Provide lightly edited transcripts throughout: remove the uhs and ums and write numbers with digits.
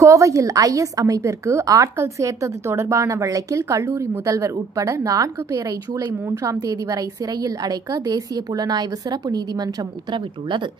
கோவையில் ஐஎஸ் அமைப்பிற்கு ஆட்கள் சேர்த்தது தொடர்பான வழக்கில் கல்லூரி முதல்வர் உட்பட 4 பேரை ஜூலை 3ஆம் தேதி வரை சிறையில் அடைக்க தேசிய புலனாய்வு சிறப்பு நீதிமன்றம் உத்தரவிட்டுள்ளது.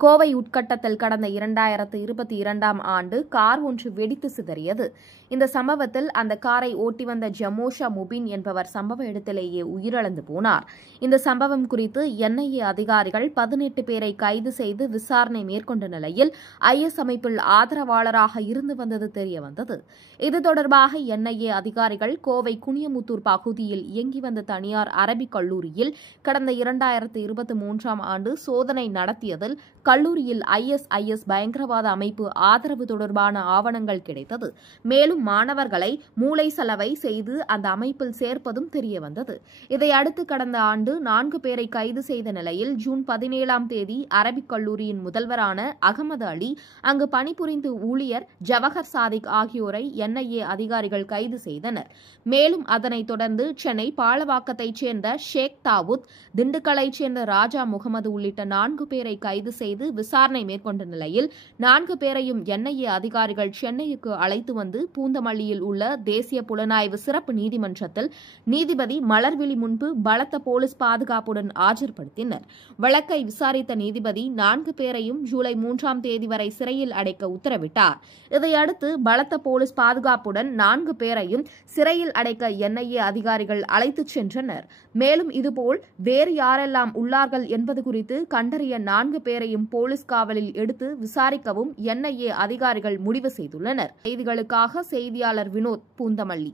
கோவை உட்கட்டத்தில் கடந்த 2022ஆம் ஆண்டு கார் ஒன்று வெடித்து சிதறியது. இந்த சம்பவத்தில் அந்த காரை ஓட்டி வந்த ஜமோஷா முபின் என்பவர் சம்பவ இடத்திலேயே உயிரிழந்து போனார். இந்த சம்பவம் குறித்து என்ஐஏ அதிகாரிகள் 18 பேரை கைது செய்து விசாரணை மேற்கொண்ட நிலையில் ஐஎஸ் அமைப்பில் ஆதரவாளராக இருந்து வந்தது தெரியவந்தது. இது தொடர்பாக என்ஐஏ அதிகாரிகள் கோவை குனியமுத்தூர் பகுதியில் இயங்கி வந்த தனியார் அரபிக் கல்லூரியில் கடந்த 2023ஆம் ஆண்டு சோதனை நடத்தியதில் கல்லூரியில் ஐஎஸ் பயங்கரவாத அமைப்பு ஆதரவு தொடர்பான ஆவணங்கள் கிடைத்தது. மேலும் மாணவர்களை மூளை சலவை செய்து அந்த அமைப்பில் சேர்ப்பதும் தெரியவந்தது. இதையடுத்து கடந்த ஆண்டு 4 பேரை கைது செய்த நிலையில் ஜூன் 17ஆம் தேதி அரபிக் கல்லூரியின் முதல்வரான அகமது அலி, அங்கு பணிபுரிந்த ஊழியர் ஜவஹர் சாதிக் ஆகியோரை என்ஐஏ அதிகாரிகள் கைது செய்தனர். மேலும் அதனைத் தொடர்ந்து சென்னை பாலவாக்கத்தைச் சேர்ந்த ஷேக் தாவூத், திண்டுக்கல்லைச் சேர்ந்த ராஜா முகமது உள்ளிட்ட 4 பேரை கைது செய்து விசாரணை மேற்கொண்ட நிலையில் 4 பேரையும் என்ஐஏ அதிகாரிகள் சென்னைக்கு அழைத்து வந்து பூந்தமல்லியில் உள்ள தேசிய புலனாய்வு சிறப்பு நீதிமன்றத்தில் நீதிபதி மலர்விழி முன்பு பலத்த போலீஸ் பாதுகாப்புடன் ஆஜர்படுத்தினர். வழக்கை விசாரித்த நீதிபதி 4 பேரையும் ஜூலை 3ஆம் தேதி வரை சிறையில் அடைக்க உத்தரவிட்டார். இதையடுத்து பலத்த போலீஸ் பாதுகாப்புடன் 4 பேரையும் சிறையில் அடைக்க என்ஐஏ அதிகாரிகள் அழைத்துச் சென்றனர். மேலும் இதுபோல் வேறு யாரெல்லாம் உள்ளார்கள் என்பது குறித்து கண்டறிய 4 பேரையும் போலீஸ் காவலில் எடுத்து விசாரிக்கவும் என்ஐஏ அதிகாரிகள் முடிவு செய்துள்ளனர். செய்திகளுக்காக செய்தியாளர் வினோத், பூந்தமல்லி.